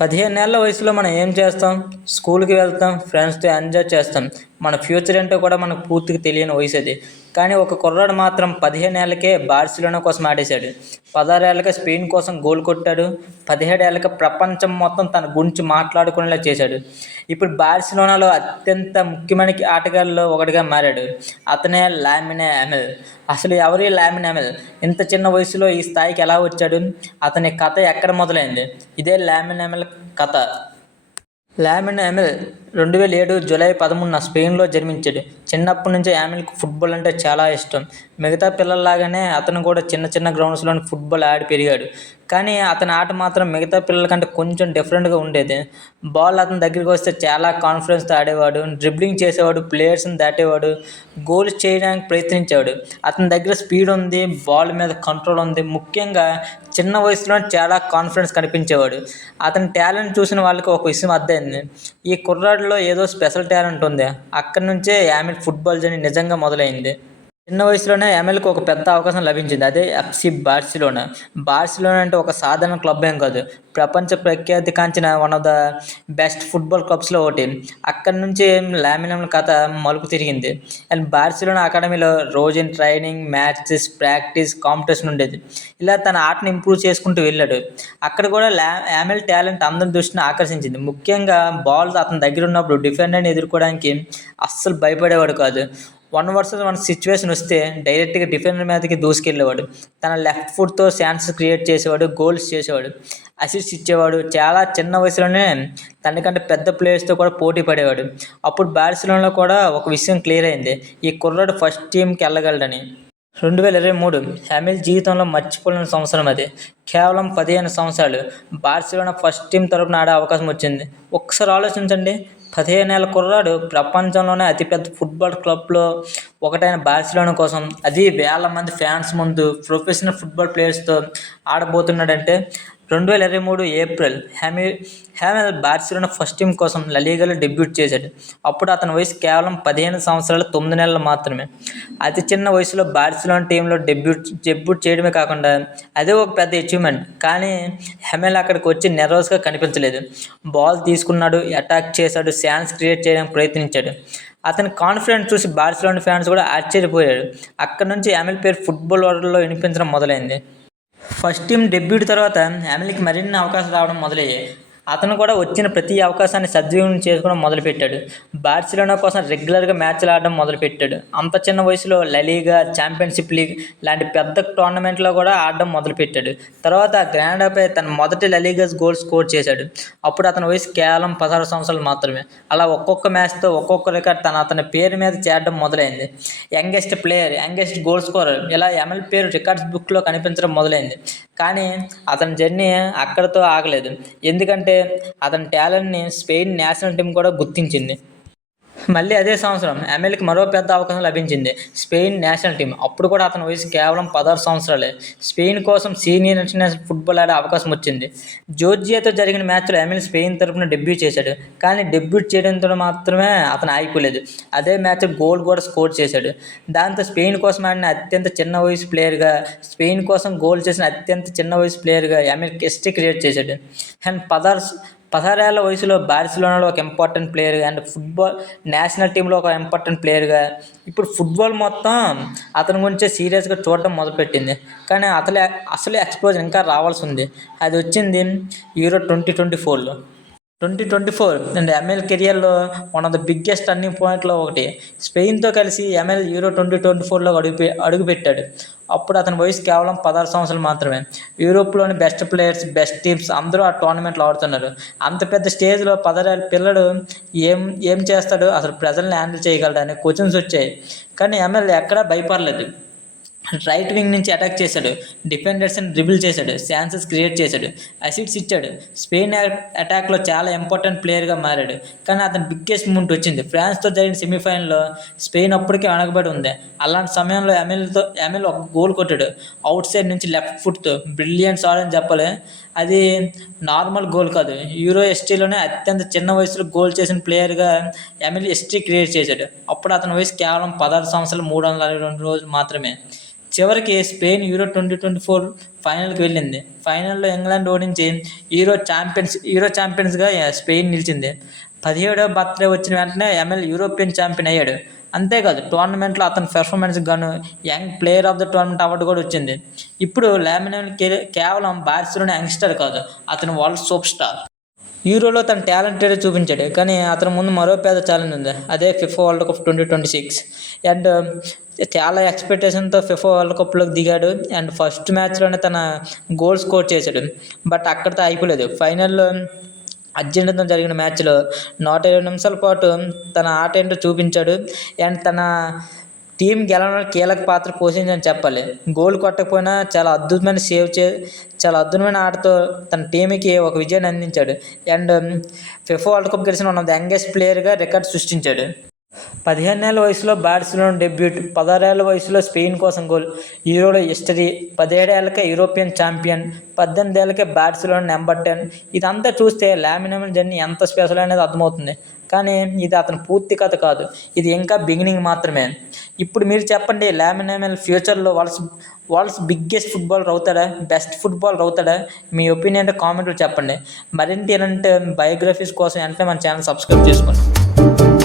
15 ఏళ్ల వయసులో మనం ఏం చేస్తాం? స్కూల్‌కి వెళ్తాం, ఫ్రెండ్స్‌తో ఎంజాయ్ చేస్తాం. మన ఫ్యూచర్ ఏంటో కూడా మనకు పూర్తిగా తెలియని వయసు అది. కానీ ఒక కుర్రాడు మాత్రం 15 ఏళ్లకే బార్సిలోనా కోసం ఆడేశాడు. 16 ఏళ్లకే స్పెయిన్ కోసం గోల్ కొట్టాడు. 17 ఏళ్లకే ప్రపంచం మొత్తం తన గురించి మాట్లాడుకునేలా చేశాడు. ఇప్పుడు బార్సిలోనాలో అత్యంత ముఖ్యమైన ఆటగాళ్ళలో ఒకడిగా మారాడు. అతనే లామిన్ యామాల్. అసలు ఎవరు ఈ లామిన్ యామాల్? ఇంత చిన్న వయసులో ఈ స్థాయికి ఎలా వచ్చాడు? అతని కథ ఎక్కడ మొదలైంది? ఇదే లామిన్ యామాల్ కథ. లామిన్ యామాల్ 2007 జూలై 13న స్పెయిన్లో జన్మించాడు. చిన్నప్పటి నుంచే యామాల్కి ఫుట్బాల్ అంటే చాలా ఇష్టం. మిగతా పిల్లల్లాగానే అతను కూడా చిన్న చిన్న గ్రౌండ్స్లోని ఫుట్బాల్ ఆడి పెరిగాడు. కానీ అతని ఆట మాత్రం మిగతా పిల్లల కంటే కొంచెం డిఫరెంట్గా ఉండేది. బాల్ అతని దగ్గరికి వస్తే చాలా కాన్ఫిడెన్స్తో ఆడేవాడు, డ్రిబ్లింగ్ చేసేవాడు, ప్లేయర్స్ని దాటేవాడు, గోల్స్ చేయడానికి ప్రయత్నించేవాడు. అతని దగ్గర స్పీడ్ ఉంది, బాల్ మీద కంట్రోల్ ఉంది, ముఖ్యంగా చిన్న వయసులోనే చాలా కాన్ఫిడెన్స్ కనిపించేవాడు. అతని టాలెంట్ చూసిన వాళ్ళకి ఒక విషయం అర్థమైంది, ఈ కుర్రాడిలో ఏదో స్పెషల్ టాలెంట్ ఉంది. అక్కడి నుంచే యామిల్ ఫుట్బాల్ జర్నీ నిజంగా మొదలైంది. చిన్న వయసులోనే యామిల్కి ఒక పెద్ద అవకాశం లభించింది. అదే ఎఫ్సి బార్సిలోనా. బార్సిలోనా అంటే ఒక సాధారణ క్లబ్ ఏం కాదు, ప్రపంచ ప్రఖ్యాతి కాంచిన one of the best football క్లబ్స్లో ఒకటి. అక్కడి నుంచి లామిన్ యామాల్ కథ మలుపు తిరిగింది. అండ్ బార్సిలోనా అకాడమీలో రోజు ట్రైనింగ్, మ్యాచెస్, ప్రాక్టీస్, కాంపిటీషన్ ఉండేది. ఇలా తన ఆటను ఇంప్రూవ్ చేసుకుంటూ వెళ్ళాడు. అక్కడ కూడా యామిల్ టాలెంట్ అందరి దృష్టిని ఆకర్షించింది. ముఖ్యంగా బాల్ అతని దగ్గర ఉన్నప్పుడు డిఫెండర్ని ఎదుర్కోవడానికి అస్సలు భయపడేవాడు కాదు. 1 వర్సెస్ 1 సిచ్యువేషన్ వస్తే డైరెక్ట్గా డిఫెండర్ మీదకి దూసుకెళ్ళేవాడు. తన లెఫ్ట్ ఫుట్తో ఛాన్సెస్ క్రియేట్ చేసేవాడు, గోల్స్ చేసేవాడు, అసిస్ట్ ఇచ్చేవాడు. చాలా చిన్న వయసులోనే తనకంటే పెద్ద ప్లేయర్స్తో కూడా పోటీ పడేవాడు. అప్పుడు బార్సిలోనాలో కూడా ఒక విషయం క్లియర్ అయింది, ఈ కుర్రాడు ఫస్ట్ టీంకి వెళ్ళగలడని. 2023 యామిల్ జీవితంలో మర్చిపోలేని సంవత్సరం అది. కేవలం 15 సంవత్సరాలు బార్సిలోనా ఫస్ట్ టీం తరపున ఆడే అవకాశం వచ్చింది. ఒక్కసారి ఆలోచించండి, 15 ఏళ్ల కుర్రాడు ప్రపంచంలోనే అతిపెద్ద ఫుట్బాల్ క్లబ్లో ఒకటైన బార్సిలోనా కోసం, అది వేల మంది ఫ్యాన్స్ ముందు ప్రొఫెషనల్ ఫుట్బాల్ ప్లేయర్స్తో ఆడబోతున్నాడంటే. 2023 April Yamal Barcelona first team కోసం లలీగాలో డెబ్యూట్ చేశాడు. అప్పుడు అతని వయసు కేవలం 15 సంవత్సరాలు 9 నెలలు మాత్రమే. అతి చిన్న వయసులో బార్సిలోనా టీంలో డెబ్యూట్ చేయడమే కాకుండా అదే ఒక పెద్ద అచీవ్మెంట్. కానీ యామిల్ అక్కడికి వచ్చి నెర్వస్గా కనిపించలేదు. బాల్ తీసుకున్నాడు, అటాక్ చేశాడు, ఛాన్స్ క్రియేట్ చేయడానికి ప్రయత్నించాడు. అతని కాన్ఫిడెన్స్ చూసి బార్సిలోనా ఫ్యాన్స్ కూడా ఆశ్చర్యపోయాడు. అక్కడి నుంచి యామిల్ పేరు ఫుట్బాల్ వరల్డ్లో వినిపించడం మొదలైంది. ఫస్ట్ టీం డెబ్యూట్ తర్వాత యామిల్కి మరిన్ని అవకాశాలు రావడం మొదలయ్యాయి. అతను కూడా వచ్చిన ప్రతి అవకాశాన్ని సద్వినియోగం చేసుకోవడం మొదలుపెట్టాడు. బార్సిలోనా కోసం రెగ్యులర్గా మ్యాచ్లు ఆడడం మొదలుపెట్టాడు. అంత చిన్న వయసులో లలీగా, ఛాంపియన్షిప్ లీగ్ లాంటి పెద్ద టోర్నమెంట్లో కూడా ఆడడం మొదలుపెట్టాడు. తర్వాత గ్రాండాపై తన మొదటి లలీగాస్ గోల్ స్కోర్ చేశాడు. అప్పుడు అతని వయసు కేవలం 16 సంవత్సరాలు మాత్రమే. అలా ఒక్కొక్క మ్యాచ్తో ఒక్కొక్క రికార్డ్ అతని పేరు మీద చేరడం మొదలైంది. Youngest player, youngest goal scorer, ఇలా యామిల్ పేరు రికార్డ్స్ బుక్లో కనిపించడం మొదలైంది. కానీ అతని జర్నీ అక్కడితో ఆగలేదు. ఎందుకంటే అతని టాలెంట్ని స్పెయిన్ నేషనల్ టీం కూడా గుర్తించింది. మళ్ళీ అదే సంవత్సరం యామిల్కి మరో పెద్ద అవకాశం లభించింది, స్పెయిన్ నేషనల్ టీం. అప్పుడు కూడా అతని వయసు కేవలం 16 సంవత్సరాలే. స్పెయిన్ కోసం సీనియర్ ఇంటర్నేషనల్ ఫుట్బాల్ ఆడే అవకాశం వచ్చింది. జోర్జియాతో జరిగిన మ్యాచ్లో యామిల్ స్పెయిన్ తరపున డెబ్యూట్ చేశాడు. కానీ డెబ్యూట్ చేయడంతో మాత్రమే అతను ఆగిపోలేదు. అదే మ్యాచ్ గోల్ కూడా స్కోర్ చేశాడు. దాంతో స్పెయిన్ కోసం ఆడిన అత్యంత చిన్న వయసు ప్లేయర్గా, స్పెయిన్ కోసం గోల్ చేసిన అత్యంత చిన్న వయసు ప్లేయర్గా యామిల్ హిస్టరీ క్రియేట్ చేశాడు. అండ్ 16 ఏళ్ల వయసులో బార్సిలోనాలో ఒక ఇంపార్టెంట్ ప్లేయర్గా అండ్ ఫుట్బాల్ నేషనల్ టీంలో ఒక ఇంపార్టెంట్ ప్లేయర్గా ఇప్పుడు ఫుట్బాల్ మొత్తం అతని గురించే సీరియస్గా చూడడం మొదలుపెట్టింది. కానీ అసలు ఎక్స్పోజర్ ఇంకా రావాల్సి ఉంది. అది వచ్చింది యూరో 2024లో. 2024 అండ్ యామిల్ కెరియర్లో one of the biggest turning పాయింట్లో ఒకటి. స్పెయిన్తో కలిసి యామిల్ యూరో 2024లో అడుగుపెట్టాడు. అప్పుడు అతని వయసు కేవలం 16 సంవత్సరాలు మాత్రమే. యూరోప్లోని బెస్ట్ ప్లేయర్స్, బెస్ట్ టీమ్స్ అందరూ ఆ టోర్నమెంట్లో ఆడుతున్నారు. అంత పెద్ద స్టేజ్లో 16 ఏళ్ళ పిల్లడు ఏం చేస్తాడు, అసలు ప్రజల్ని హ్యాండిల్ చేయగలడు అనే క్వశ్చన్స్ వచ్చాయి. కానీ యామిల్ ఎక్కడా భయపడలేదు. రైట్ వింగ్ నుంచి అటాక్ చేశాడు, డిఫెండర్స్ని డ్రిబుల్ చేశాడు, ఛాన్సెస్ క్రియేట్ చేశాడు, అసిస్ట్స్ ఇచ్చాడు. స్పెయిన్ అటాక్లో చాలా ఇంపార్టెంట్ ప్లేయర్గా మారాడు. కానీ అతని బిగ్గెస్ట్ మూమెంట్ వచ్చింది ఫ్రాన్స్తో జరిగిన సెమీఫైనల్లో. స్పెయిన్ అప్పటికే వెనకబడి ఉంది. అలాంటి సమయంలో యామిల్ ఒక గోల్ కొట్టాడు, అవుట్ సైడ్ నుంచి లెఫ్ట్ ఫుట్తో. బ్రిలియంట్ షాట్ అని చెప్పాలి. అది నార్మల్ గోల్ కాదు, యూరో హిస్టరీలోనే అత్యంత చిన్న వయసులో గోల్ చేసిన ప్లేయర్గా యామిల్ హిస్టరీ క్రియేట్ చేశాడు. అప్పుడు అతని వయసు కేవలం 16 సంవత్సరాలు 362 రోజులు మాత్రమే. చివరికి స్పెయిన్ యూరో 2024 ఫైనల్కి వెళ్ళింది. ఫైనల్లో ఇంగ్లాండ్ ఓడించి యూరో ఛాంపియన్స్గా స్పెయిన్ నిలిచింది. 17వ బర్త్డే వచ్చిన వెంటనే ఎంఎల్ యూరోపియన్ ఛాంపియన్ అయ్యాడు. అంతేకాదు టోర్నమెంట్లో అతని పెర్ఫార్మెన్స్కి గాను young player of the tournament award కూడా వచ్చింది. ఇప్పుడు లామిన్ యమాల్ కేవలం బార్సిలోనా యంగ్స్టర్ కాదు, అతను వరల్డ్ సూపర్ స్టార్. యూరోలో తన టాలెంట్ ఏదో చూపించాడు, కానీ అతని ముందు మరో పెద్ద ఛాలెంజ్ ఉంది. అదే ఫిఫా వరల్డ్ కప్ 2026. అండ్ చాలా ఎక్స్పెక్టేషన్తో ఫిఫా వరల్డ్ కప్లోకి దిగాడు. అండ్ ఫస్ట్ మ్యాచ్లోనే తన గోల్ స్కోర్ చేశాడు. బట్ అక్కడితో అయిపోలేదు. ఫైనల్లో అర్జెంటీనాతో జరిగిన మ్యాచ్లో 120 నిమిషాల పాటు తన ఆట ఏంటో చూపించాడు. అండ్ తన టీం గెలవడంలో కీలక పాత్ర పోషించని చెప్పాలి. గోల్ కొట్టకపోయినా చాలా అద్భుతమైన ఆటతో తన టీంకి ఒక విజయాన్ని అందించాడు. అండ్ ఫిఫా వరల్డ్ కప్ గెలిచిన వన్ ఆఫ్ ద యంగెస్ట్ ప్లేయర్గా రికార్డ్ సృష్టించాడు. 15 ఏళ్ల వయసులో బార్సిలోనా డెబ్యూట్, 16 ఏళ్ల వయసులో స్పెయిన్ కోసం గోల్, యూరోలో హిస్టరీ, 17 ఏళ్ళకే యూరోపియన్ ఛాంపియన్, 18 ఏళ్ళకే బార్సిలోనా నెంబర్ 10. ఇదంతా చూస్తే లామిన్ యమాల్ జర్నీ ఎంత స్పెషల్ అనేది అర్థమవుతుంది. కానీ ఇది అతని పూర్తి కథ కాదు, ఇది ఇంకా బిగినింగ్ మాత్రమే. ఇప్పుడు మీరు చెప్పండి, లామిన్ యమాల్ ఫ్యూచర్లో వరల్డ్స్ బిగ్గెస్ట్ ఫుట్బాలర్ అవుతాడా, బెస్ట్ ఫుట్బాలర్ అవుతాడా? మీ ఒపీనియన్ కామెంట్లో చెప్పండి. మరింత ఇలాంటి బయోగ్రఫీస్ కోసం వెంటనే మన ఛానల్ సబ్స్క్రైబ్ చేసుకోండి.